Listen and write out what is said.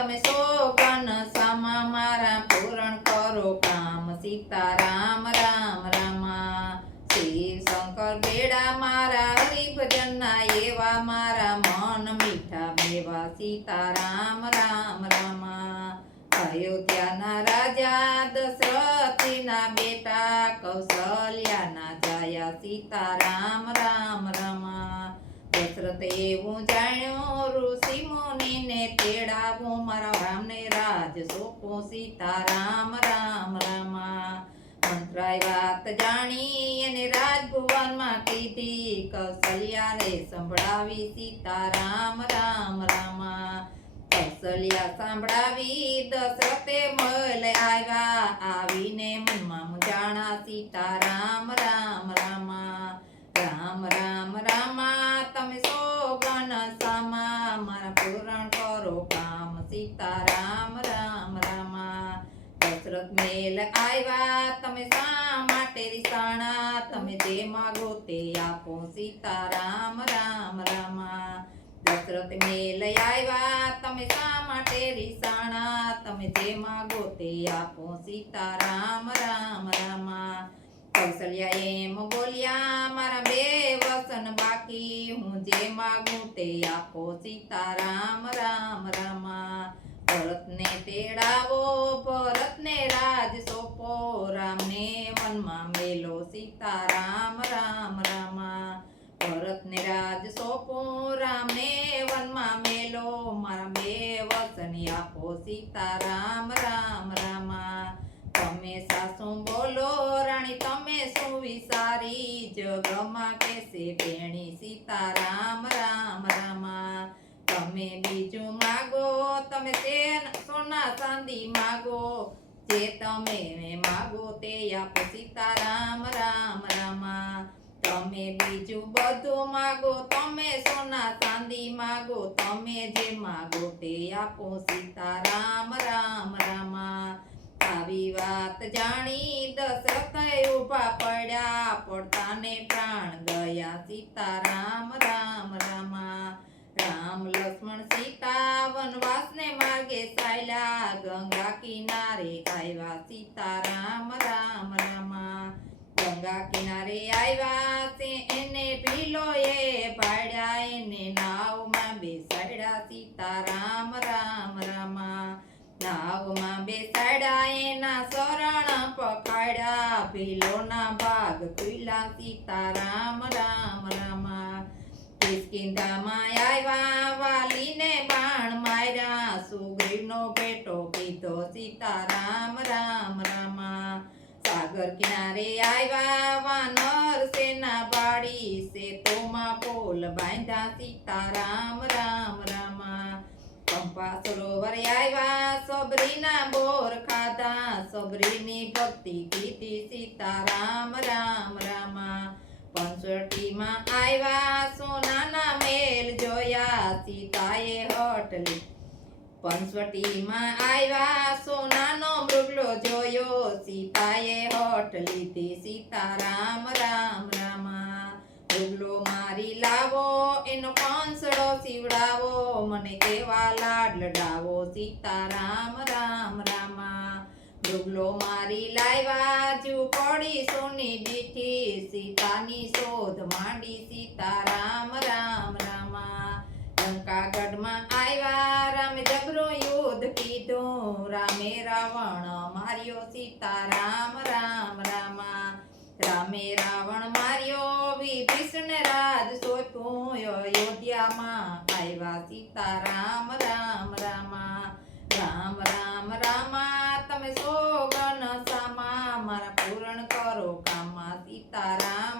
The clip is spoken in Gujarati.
તમે સોગન સામા મારા પૂરણ કરો કામ સીતારામ રામ રામા શિવ શંકર બેડા મારા હરિભજનના એવા મારા મન મીઠા મેવા સીતારામ રામ રામા અયોધ્યાના રાજા દશરથના બેટા કૌશલ્યાના જાયા સીતારામ રામ રામા દશરથ એવું જાણ્યું ઋષિ મુનિને તેડાવું મારા રામને રાજ સોંપો સીતારામ રામ રામા મંત્રાય વાત જાણી અને રાજભુવનમાં કીધી કૌશલ્યાને સંભળાવી સીતારામ રામ રામા કૌશલ્યા સાંભળાવી દશરથે મલ આવ્યા આવીને મનમાં મૂંઝાણા સીતારામ રામ રામા રામ રામ રામા તમે સોગન સામા મારા પૂરણ કરો કામ સીતારામ રામ રામા દશરથ મેલ આવ્યા તમે શા માટે રીસાણા તમે જે માગો તે આપો સીતારામ રામ રામા દશરથ મેલ આવ્યા તમે શા માટે રીસાણા તમે જે માગો તે આપો સીતારામ રામ રામા કૌશલ્યા એમ બોલ્યા મારા બે વસન બાકી હું જે માગું તે આપો સીતારામ રામ રામા ભરતને તેડાવો ભરતને રાજ સોંપો રામને વનમાં મેલો સીતારામ રામ રામા ભરતને રાજ સોંપો રામને વનમાં મેલો મારા બે વસન આપો સીતારામ રામ રામા તમે સાસુ બોલો રાણી તમે શું વિચારી જગમાં કેસે ભેણી સીતારામ રામ રામા તમે બીજું માગો તમે તે સોના ચાંદી માગો જે તમે માગો તે આપો સીતારામ રામ રામા તમે બીજું બધું માગો તમે સોના ચાંદી માગો તમે જે માગો તે આપો સીતારામ રામ રામા આવી વાત જાણી દશરથ ઊભા પડ્યા પડતાને પ્રાણ ગયા સીતારામ રામ રામા રામ લક્ષ્મણ સીતા વનવાસને માર્ગે ચાલ્યા ગંગા કિનારે આવ્યા સીતારામ રામ રામા ગંગા કિનારે આવ્યા તે એને ભીલોએ ભાડ્યા એને નાવમાં બેસાડ્યા સીતારામ રામ રામા નાવમાં બેસાડ્યા એના શરણ પકડ્યા ભીલોના ભાગ ખુલ્લા સીતારામ રામ રામા કિષ્કિંધામાં આવ્યા વાલીને બાણ માર્યા સુગ્રીવનો ભેટો કીધો સીતારામ રામ રામા સાગર કિનારે આવ્યા વાનર સેના બાળી સેતોમાં પોલ બાંધ્યા સીતારામ રામ રામા પંપા સરોવર આવ્યા સબરીના બોર ખાધા સબરીની ભક્તિ કીધી સીતારામ રામ રામા પંચવટીમાં આવ્યા સોનાના મેલ જોયા સીતાએ હટલી પંચવટીમાં આવ્યા સોનાનો મૃગલો જોયો સીતાએ હટ લીધી સીતારામ રામ રામા મૃગલો મારી લાવો એનો કંસડો સીવડાવો મને કેવા લાડ લડાવો સીતારામ રામ રામા મૃગલો મારી લાવ્યા ઝૂંપડી સોની દીઠી સીતાની શોધ માંડી સીતારામ રામ રામા લંકાગઢમાં આવ્યા રામે જબરો યુદ્ધ કીધું રામે રાવણ માર્યો સીતારામ રામ રામા રામે રાવણ માર્યો વિભીષણ રાજ સોંપ્યું અયોધ્યામાં આવ્યા સીતારામ રામ રામા રામ રામ રામા તમે સોગન સામા મારા પૂરણ કરો કામમાં સીતારામ